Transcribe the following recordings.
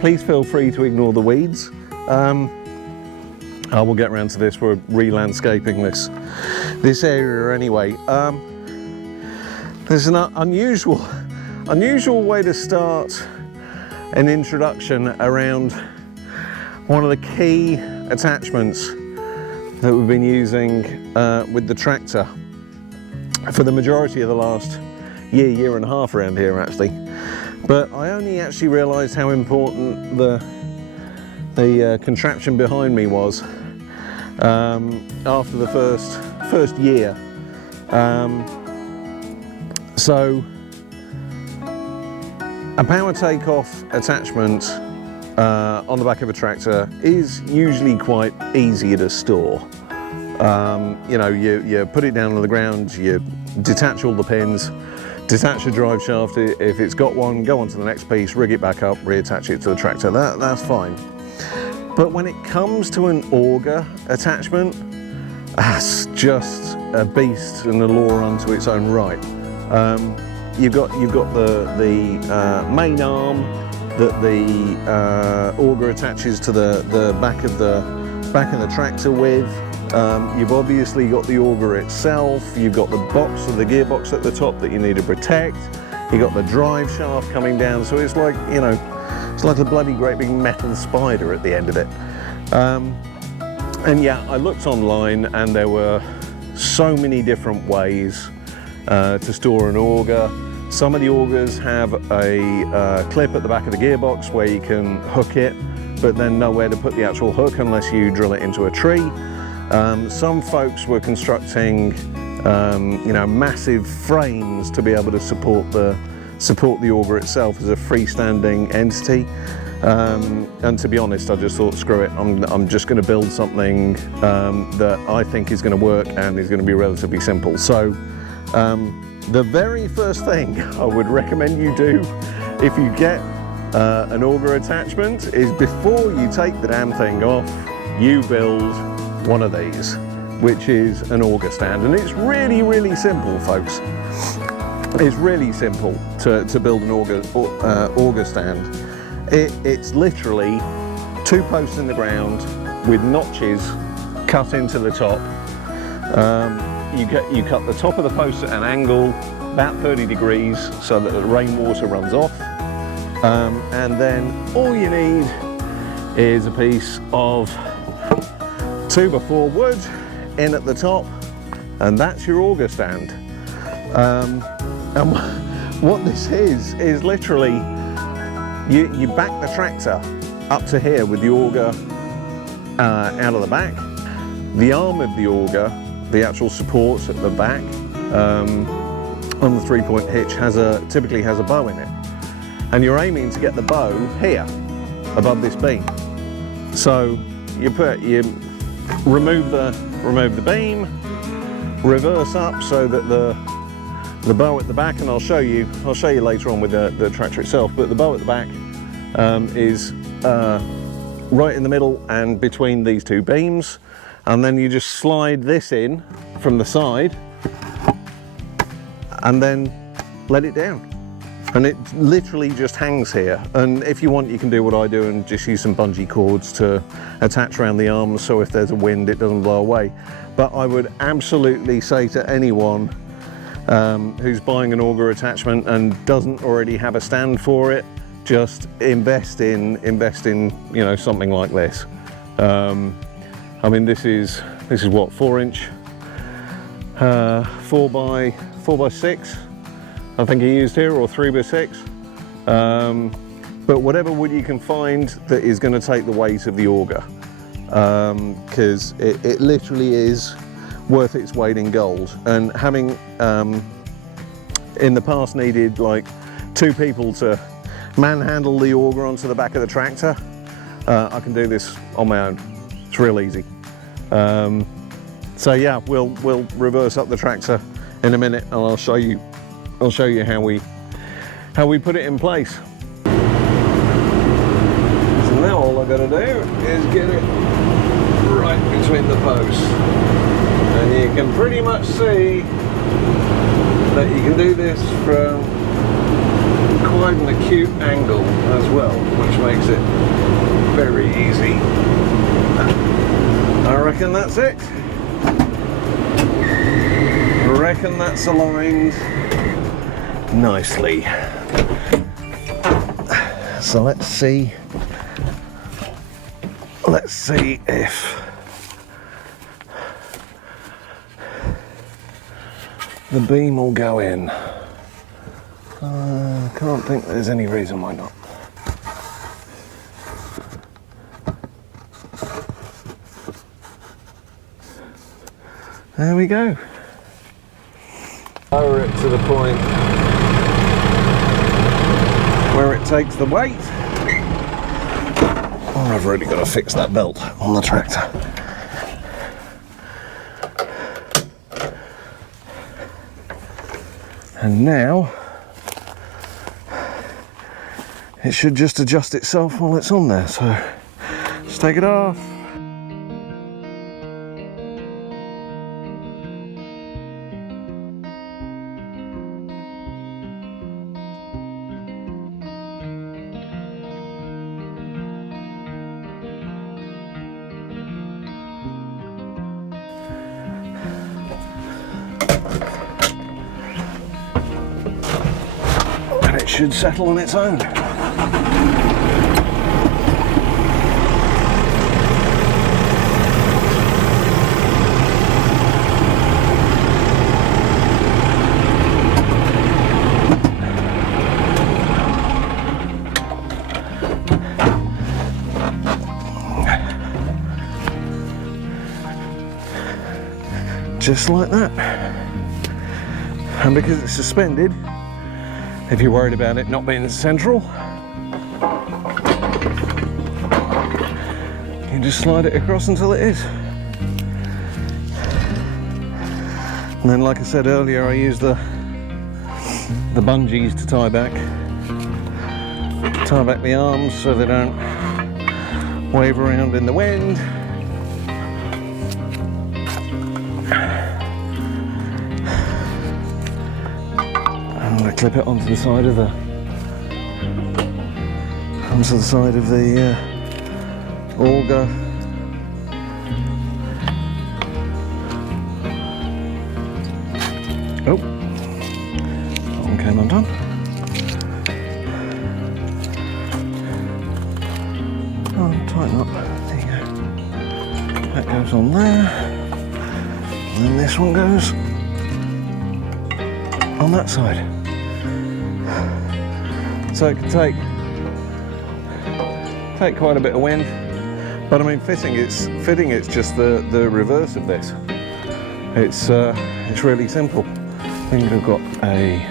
please feel free to ignore the weeds. I will get around to this. We're re-landscaping this area anyway. There's an unusual way to start an introduction around one of the key attachments that we've been using with the tractor for the majority of the last year and a half around here actually. But I only actually realised how important the contraption behind me was after the first year. So a power takeoff attachment on the back of a tractor is usually quite easy to store. You know, you put it down on the ground, you detach all the pins, detach the drive shaft if it's got one, go on to the next piece, rig it back up, reattach it to the tractor. That's fine. But when it comes to an auger attachment, that's just a beast and a law unto its own right. You've got the main arm that the auger attaches to the back of the tractor with. You've obviously got the auger itself. You've got the box or the gearbox at the top that you need to protect. You've got the drive shaft coming down, so it's like, you know, it's like a bloody great big metal spider at the end of it. And yeah, I looked online and there were so many different ways to store an auger. Some of the augers have a clip at the back of the gearbox where you can hook it, but then nowhere to put the actual hook unless you drill it into a tree. Some folks were constructing, you know, massive frames to be able to support the auger itself as a freestanding entity. And to be honest, I just thought, screw it, I'm just going to build something that I think is going to work and is going to be relatively simple. So the very first thing I would recommend you do if you get an auger attachment is, before you take the damn thing off, you build one of these, which is an auger stand. And it's really, really simple, folks. It's really simple to build an auger stand. It's literally two posts in the ground with notches cut into the top. You cut the top of the post at an angle about 30 degrees so that the rainwater runs off. And then all you need is a piece of 2x4 wood in at the top, and that's your auger stand. And what this is literally, you back the tractor up to here with the auger out of the back. The arm of the auger, the actual support at the back on the 3-point hitch, typically has a bow in it, and you're aiming to get the bow here above this beam. So you remove the beam, reverse up so that the bow at the back, and I'll show you later on with the tractor itself, but the bow at the back is right in the middle and between these two beams, and then you just slide this in from the side and then let it down, and it literally just hangs here. And if you want, you can do what I do and just use some bungee cords to attach around the arms, so if there's a wind it doesn't blow away. But I would absolutely say to anyone who's buying an auger attachment and doesn't already have a stand for it, just invest in you know, something like this. I mean, this is what, 4-inch 4x6 I think he used here, or 3x6, but whatever wood you can find that is going to take the weight of the auger, because it literally is worth its weight in gold. And having in the past needed like 2 people to manhandle the auger onto the back of the tractor, I can do this on my own. It's real easy. So yeah, we'll reverse up the tractor in a minute, and I'll show you how we put it in place. So now all I've got to do is get it right between the posts, and you can pretty much see that you can do this from quite an acute angle as well, which makes it very easy. I reckon that's it. I reckon that's aligned nicely. So let's see if the beam will go in. Can't think there's any reason why not. There we go. Lower it to the point where it takes the weight. Oh, I've really got to fix that belt on the tractor. And now it should just adjust itself while it's on there, so just take it off. And it should settle on its own. Just like that. And because it's suspended, if you're worried about it not being central, you just slide it across until it is. And then, like I said earlier, I use the bungees to tie back the arms so they don't wave around in the wind. Clip it onto the side of the auger. Oh, that one came undone. Oh, tighten up. There you go. That goes on there, and then this one goes on that side. So it can take quite a bit of wind, but I mean fitting it's just the reverse of this. It's really simple. I think I've got a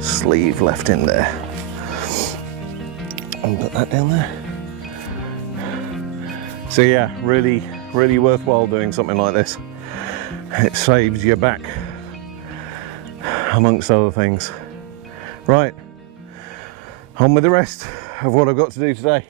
sleeve left in there. I'll put that down there. So yeah, really worthwhile doing something like this. It saves your back, amongst other things. Right. On with the rest of what I've got to do today.